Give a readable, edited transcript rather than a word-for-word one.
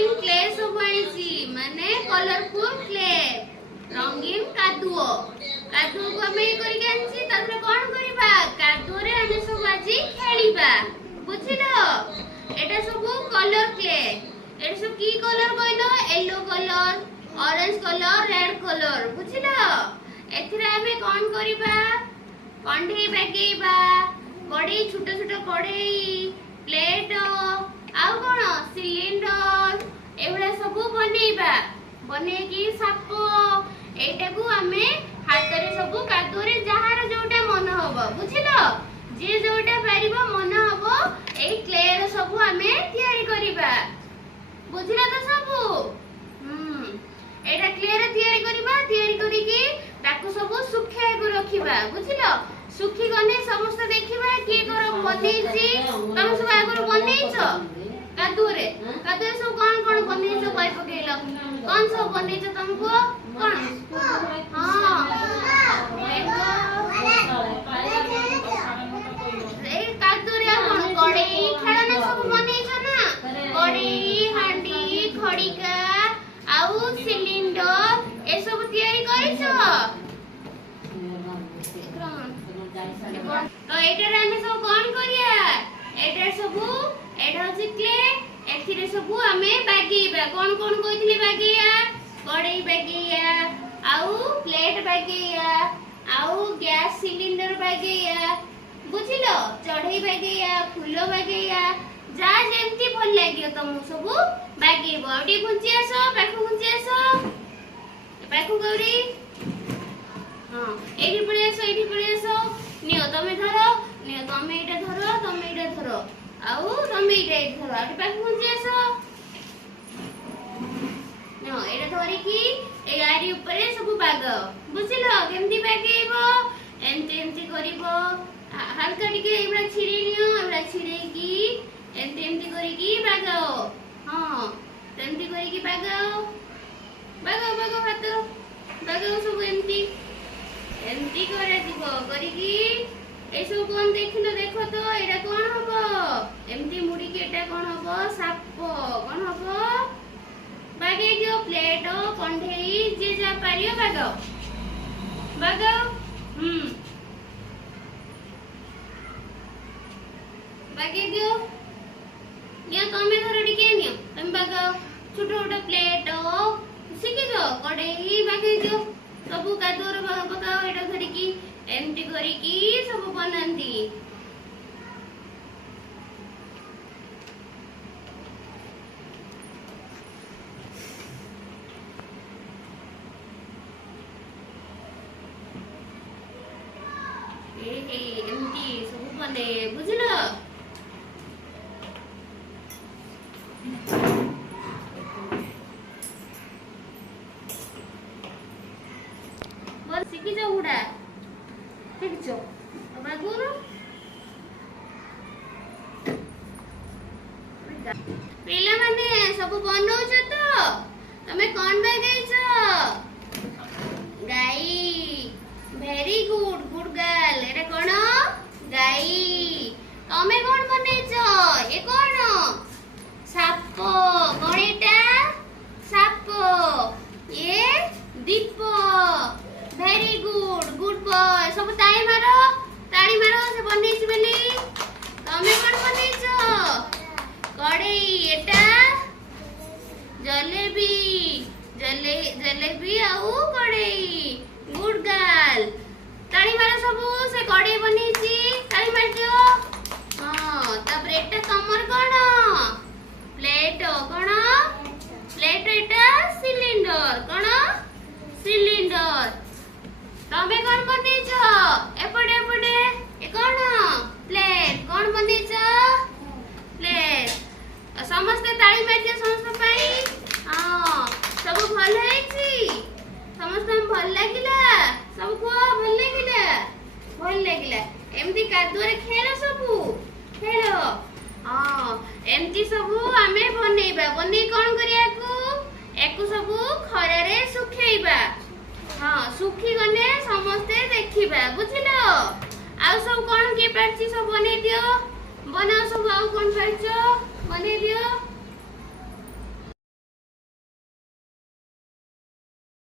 रंगीन क्ले सब आनी माने कलरफुल क्ले रंगीन कादुओ कादुओ को हमें करके आनी तादरे कोन करबा कादुओ रे हमें सब आजी खेलिबा बुझिलो एटा सब कलर क्ले एटा सब की कलर कहलो yellow colour orange colour red colour बुझिलो एथिरा हमें कोन करबा कंढे बागेबा कड़े छोटा छोटा कड़े प्लेट आउ कोन सिलिंडर एवडा सब बनेबा बनेकी साप एटा को हमें हाथ रे सब कादो रे जहार जोटा मन होबो बुझिलो जे जोटा पारिबो मन होबो ए क्ले रे सब हमें तयारी करिबा बुझिला तो सब एटा क्ले रे तयारी करिकी ताको सब सुखे को रखिबा बुझिलो सुखी गने समस्त देखिबा की कर बनेछि तम सब आगर बनेछ कादुरे सब कोन बनेछ कहि पकेलो कोन सब बनेछ तुमको कोन हां ए कादुरे कोन कड़े खेलना सब बनेछ ना कड़े हांडी खड़िका आउ सिलिंडर ए सब तयारी करिछ तो एटारे हम सब कोन करिया एटा सब एटा अछि क्ले एथिरे सब हमें बागेबा कोन कहितली बागेया कड़ई बागेया आउ प्लेट बागेया आउ गैस सिलिंडर बागेया बुझिलो चढ़ई बागेया फूलो बागेया जा जेमती भल लागियो तुम सब बागेबो आउटी घुंची आसो पाखु गौरी हां एठी पड़े आसो नियो तमे धरो नियो तमे एटा धरो आउ तमे एटा धरो आउटी पाखु घुंची आसो नियो एटा धरि की ए आरी ऊपर सब बागाओ बुझिलो केमती बागेबो एमती करिवो हल्का टिके एबरा छिड़ी नियो एबरा छिड़े की एमती करी की बागाओ हां एमती करी की बागाओ हाथ बागाओ सब एमती करे दिबो करी की ए सब कोन देखो तो एटा कोन हबो एमती मुड़ी के एटा कोन हबो साप कोन हबो बागे दियो प्लेट कंढेई जे जा पारियो बागाओ बागे दियो नियो तमे धरो टिके नियो तमे बागाओ छोटो छोटो प्लेट सिखि जो कड़ेई बागे दियो सब कादोर पकाओ एटा धरि की एमटी करी की सब बनांती एमटी सब बने बुझिलो बोल सिखि जो उडा सिखिचो बागुर पिला माने सब बनौछ तो तमे कोन बागैछ गाई वेरी गुड गर्ल एटा कोन गाई तमे कोन बनेछ ए कोन साप कोन एटा साप ए दीप वेरी गुड बॉय सब ताली मारो से बनेछ बेली तमे कोन बनेछ कड़ई एटा जलेबी आउ कड़ई गुड गर्ल ताली मारो सब से कड़ई बनेछि ताली मार दियो हां तब एटा कमर कोन प्लेट कोन प्लेट एटा सिलिंडर कोन सिलिंडर तमे कोन बनेछ एपटे ए कोन प्लेट कोन बनेछ प्लेट समस्त ताली मार दियो समस्त पाई हां सब भल हैछि समस्त भल लागिला सब को भल लागिला एमती कादुरे खेलो सब खेलो हां एमती सब हमें बनै कोन करिया एको सब खरा रे सुखेइबा हां सुखी गने समस्ते देखिबा बुझिलो आ सब कोन के पारछि सब बनै दियो बनाओ सब आउ कोन पारछो बनै दियो